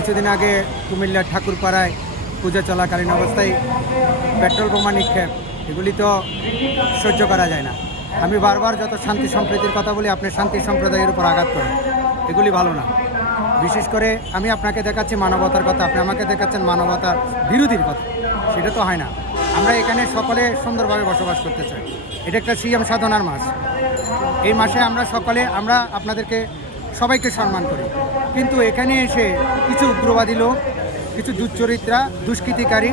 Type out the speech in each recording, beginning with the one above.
কিছুদিন আগে কুমিল্লার ঠাকুরপাড়ায় পূজা চলাকালীন অবস্থায় পেট্রোল বোমা নিক্ষেপ, এগুলি তো সহ্য করা যায় না। আমি বারবার যত শান্তি সম্প্রীতির কথা বলি, আপনি শান্তি সম্প্রদায়ের উপর আঘাত করেন, এগুলি ভালো না। বিশেষ করে আমি আপনাকে দেখাচ্ছি মানবতার কথা, আপনি আমাকে দেখাচ্ছেন মানবতা বিরোধীর কথা, সেটা তো হয় না। আমরা এখানে সকলে সুন্দরভাবে বসবাস করতে চাই। এটা একটা সিএম সাধনার মাস। এই মাসে আমরা সকলে আপনাদেরকে সবাইকে সম্মান করি, কিন্তু এখানে এসে কিছু উগ্রবাদী লোক, কিছু দুশ্চরিত্রা, দুষ্কৃতিকারী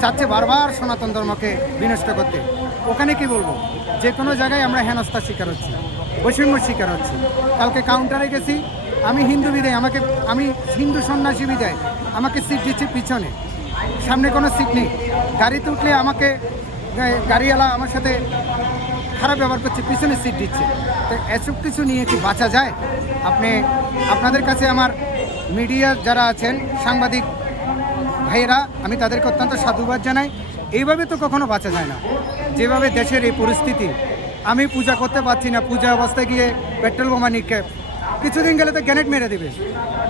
চাচ্ছে বারবার সনাতন ধর্মকে বিনষ্ট করতে। ওখানে কি বলবো, যে কোনো জায়গায় আমরা হেনস্থার শিকার হচ্ছি, বৈষম্যর শিকার হচ্ছি। কালকে কাউন্টারে গেছি, আমি হিন্দু বিদায়, আমি হিন্দু সন্ন্যাসী বিদায়, আমাকে সিট দিচ্ছে পিছনে, সামনে কোনো সিট নেই। গাড়িতে উঠলে আমাকে গাড়িওয়ালা আমার সাথে খারাপ ব্যবহার করছে, পিছনে সিট দিচ্ছে। তো এসব কিছু নিয়ে কি বাঁচা যায়? আপনাদের কাছে আমার মিডিয়ার যারা আছেন, সাংবাদিক ভাইয়েরা, আমি তাদেরকে অত্যন্ত সাধুবাদ জানাই। এইভাবে তো কখনো বাঁচা যায় না। যেভাবে দেশের এই পরিস্থিতি, আমি পূজা করতে পারছি না, পূজা অবস্থায় গিয়ে পেট্রোল বোমা নিক্ষেপ, কিছুদিন গেলে তো গ্যানেট মেরে দেবে।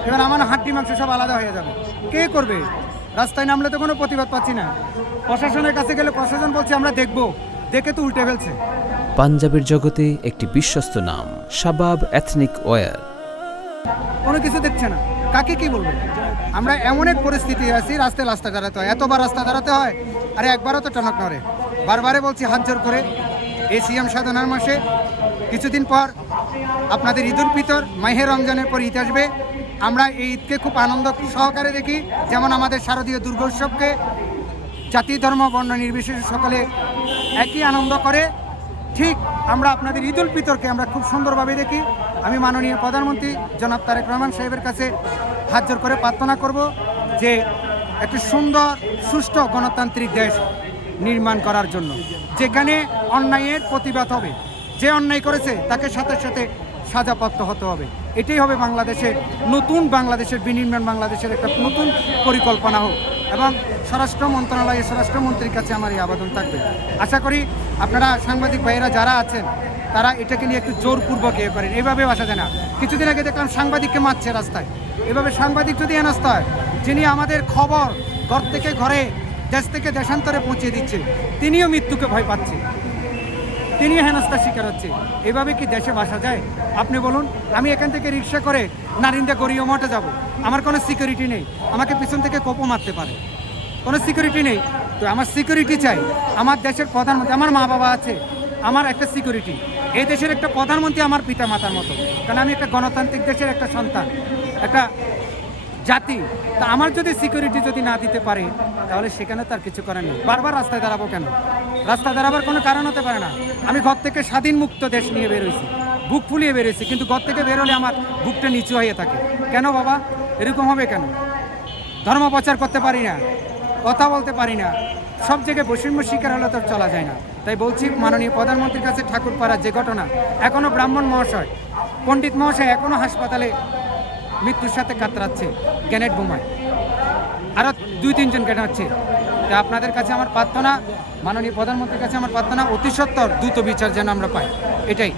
এবার আমার হাড্ডি মাংস সব আলাদা হয়ে যাবে, কে করবে? রাস্তায় নামলে তো কোনো প্রতিবাদ পাচ্ছি না। প্রশাসনের কাছে গেলে প্রশাসন বলছে আমরা দেখব, দেখে তো উল্টে ফেলছে। পাঞ্জাবের জগতে একটি বিশ্বস্ত নাম, শাবাব এথনিক ওয়্যার। কোনো কিছু দেখছে না, কাকে কি বলবে? আমরা এমন এক পরিস্থিতি আছি, রাস্তা দাঁড়াতে হয়, এতবার রাস্তা দাঁড়াতে হয়। আরে একবারও তো টনক নড়ে। বারবারে বলছি হাত জোর করে, এই সিএম সাধনার মাসে কিছুদিন পর আপনাদের ঈদুল ফিতর, মাহে রমজানের পর ঈদ আসবে। আমরা এই ঈদকে খুব আনন্দ সহকারে দেখি, যেমন আমাদের শারদীয় দুর্গোৎসবকে জাতি ধর্ম বর্ণ নির্বিশেষে সকলে একই আনন্দ করে, ঠিক আমরা আপনাদের ঈদুল ফিতরকে আমরা খুব সুন্দরভাবে দেখি। আমি মাননীয় প্রধানমন্ত্রী জনাব তারেক রহমান সাহেবের কাছে হাত জোর করে প্রার্থনা করব যে একটি সুন্দর সুষ্ঠু গণতান্ত্রিক দেশ নির্মাণ করার জন্য, যেখানে অন্যায়ের প্রতিবাদ হবে, যে অন্যায় করেছে তাকে সাথে সাথে সাজাপ্রাপ্ত হতে হবে। এটাই হবে বাংলাদেশের নতুন বাংলাদেশের বিনির্মাণ, বাংলাদেশের একটা নতুন পরিকল্পনা হোক। এবং স্বরাষ্ট্র মন্ত্রণালয়ের স্বরাষ্ট্রমন্ত্রীর কাছে আমার এই আবেদন থাকবে। আশা করি আপনারা সাংবাদিক ভাইয়েরা যারা আছেন, তারা এটাকে নিয়ে একটু জোরপূর্বক ইয়ে করেন। এইভাবে আসা যায় না। কিছুদিন আগে দেখলাম সাংবাদিককে মারছে রাস্তায়। এভাবে সাংবাদিক যদি হেনস্থা হয়, যিনি আমাদের খবর ঘর থেকে ঘরে, দেশ থেকে দেশান্তরে পৌঁছে দিচ্ছে, তিনিও মৃত্যুকে ভয় পাচ্ছে, তিনিও হেনস্থার শিকার হচ্ছে। এভাবে কি দেশে বাসা যায়? আপনি বলুন। আমি এখান থেকে রিক্সা করে নারিন্দা গড়িয়ে মঠে যাব, আমার কোনো সিকিউরিটি নেই, আমাকে পিছন থেকে কোপও মারতে পারে, কোনো সিকিউরিটি নেই। তো আমার সিকিউরিটি চাই। আমার দেশের প্রধানমন্ত্রী, আমার মা বাবা আছে, আমার একটা সিকিউরিটি। এই দেশের একটা প্রধানমন্ত্রী আমার পিতা মাতার মতো, কারণ আমি একটা গণতান্ত্রিক দেশের একটা সন্তান, একটা জাতি। তা আমার যদি সিকিউরিটি যদি না দিতে পারে, তাহলে সেখানে তার কিছু করার নেই। বারবার রাস্তায় দাঁড়াবো কেন? রাস্তায় দাঁড়াবার কোনো কারণ হতে পারে না। আমি ঘর থেকে স্বাধীন মুক্ত দেশ নিয়ে বেরোইছি, বুক ফুলিয়ে বেরোইছি, কিন্তু ঘর থেকে বেরোলে আমার বুকটা নিচু হয়ে থাকে। কেন বাবা এরকম হবে কেন? ধর্ম প্রচার করতে পারি না, কথা বলতে পারি না, সব জায়গায় বৈষম্য শিকার হলে তো চলা যায় না। তাই বলছি মাননীয় প্রধানমন্ত্রীর কাছে, ঠাকুরপাড়ার যে ঘটনা, এখনও ব্রাহ্মণ মহাশয়, পণ্ডিত মহাশয় এখনও হাসপাতালে মৃত্যুর সাথে কাতরাচ্ছে গ্যানেট বোমায়, আরও 2-3 জন কেটে হচ্ছে। তা আপনাদের কাছে আমার প্রার্থনা, মাননীয় প্রধানমন্ত্রীর কাছে আমার প্রার্থনা, অতি সত্বর দ্রুত বিচার যেন আমরা পাই, এটাই।